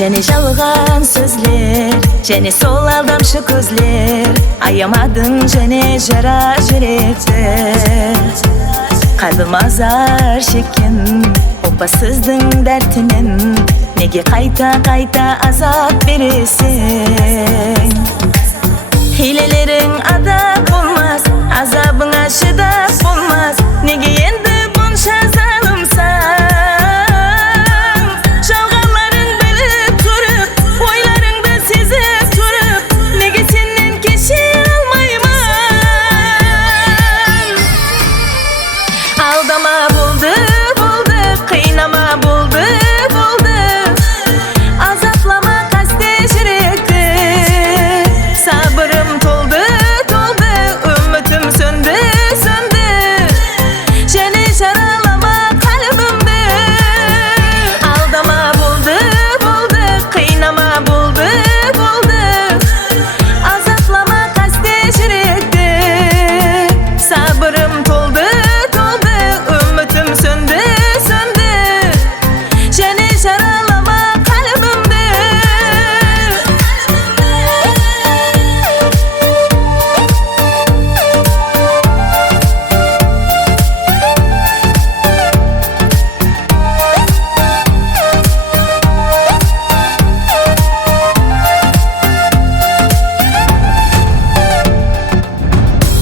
Және жалған сөзлер, және сол алдамшы көзлер. Аямадың және жара жүректі. Қалбым азар шеккен опасыздың дәртінен. Неге қайта азап бересің? Хилелерің адап болмас, азабыңа шыдап болмас. Неге енді бұнша залымсың? Жалғанларың біліп тұрып, ойларыңды сезіп тұрып, неге сенен кеше алмаймын? Алдама болды, қинама болды. Азаплама қасте жүректі. Сабырым толды, үмітім сөнді. Және жаралама қалбымды. Алдама болды, қинама болды. Азаплама қасте жүректі. Сабырым толды, үмітім сөнді. Және жаралама қалбымды.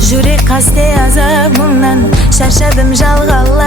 Жүрек қасте азабымнан, шаршадым жалғалы.